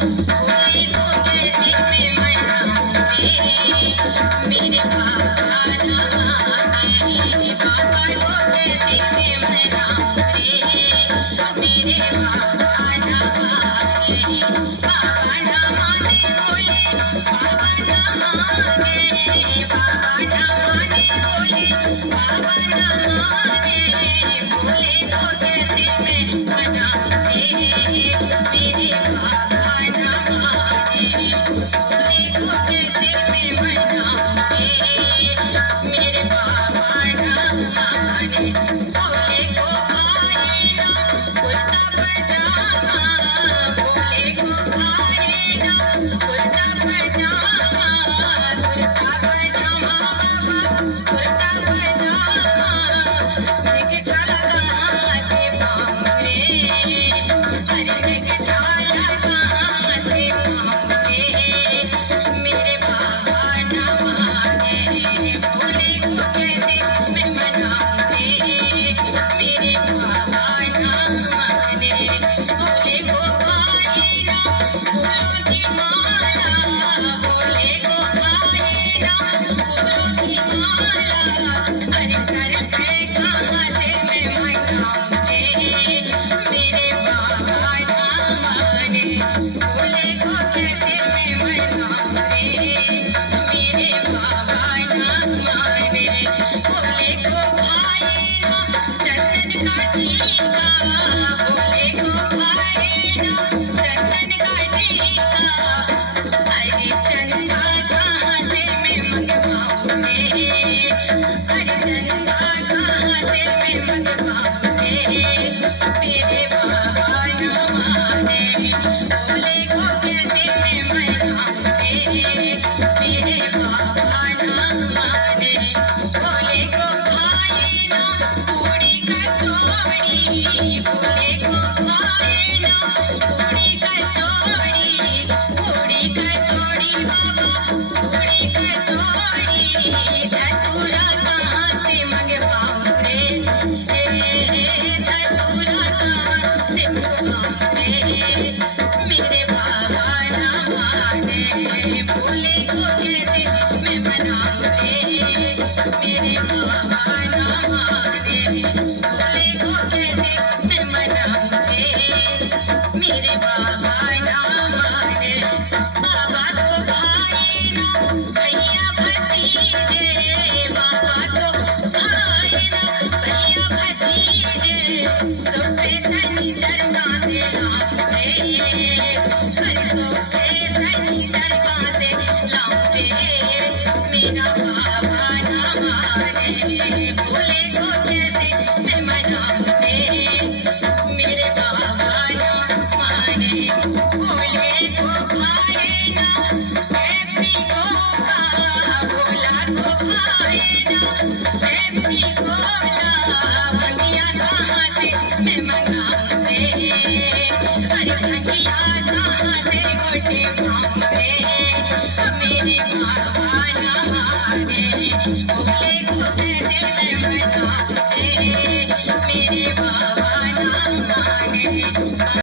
भोले को कैसे मैं मनाऊं रे, मेरे बाबा ना माने, बाबा को कैसे मैं मनाऊं रे, मेरे बाबा ना माने, बाबा ना माने भोले, बाबा ना माने, बाबा ना माने भोले, बाबा ना माने, भोले को कैसे मैं मनाऊं रे, मेरे बाबा ना माने, भोले को कैसे मैं मनाऊं रे, मेरे बाबा ना माने, भोले को आए ना कुर्ता पजामा, भोले को आए ना कुर्ता पजामा, कुर्ता पजामा बाबा, कुर्ता पजामा, लेके चला कहाँ से पाऊं रे, अरे लेके चला कहाँ से पाऊं रे, मेरे बाबा ना माने, भोले को कैसे मैं मनाऊं रे, मेरे बाबा ना माने, भोले को आए ना फूलों की माला, भोले को आए ना फूलों की माला, अरे सर पे कहाँ से मैं मनाऊं रे, मेरे बाबा ना माने, भोले को कैसे मैं मनाऊं रे, मेरे बाबा ना माने, भोले को आए ना चंदन का टीका, भोले को आए ना चंदन का टीका, अरे चंदा कहाँ से मैं मंगवाऊं रे, अरे चंदा कहाँ से मैं मंगवाऊं रे, मेरे बाबा ना माने, भोले को कैसे मैं मनाऊं रे, मेरे बाबा ना माने, भोले को आए ना पूरी कचौड़ी, भोले को आए ना पूरी कचौड़ी, पूरी कचौड़ी बाबा, पूरी कचौड़ी, धतूरा कहाँ से मंगवाऊं रे, धतूरा कहाँ से मंगवाऊं रे, मेरे बाबा ना माने, भोले को कैसे मैं मनाऊं रे, मेरे बाबा ना माने, भोले को कैसे मैं मनाऊं रे, मेरे बाबा ना माने, बाबा तो भाई ना भैया भतीजे, बाबा तो भाई ना भैया भतीजे, सबसे धनी दरगाह से लाऊं रे, हर सबसे धनी दरगाह से लाऊं रे, मेरा बाबा ना माने, भोले को कैसे मैं मनाऊं रे, मेरे बाबा ना माने, भोले को आए ना पेप्सी कोला, भोला को आए ना पेप्सी कोला, भंगिया कहाँ से मैं मंगाऊं रे, अरे भंगिया कहाँ से गोटे पाऊं रे, मेरे बाबा ना माने, भोले को कैसे मैं मनाऊं रे, मेरे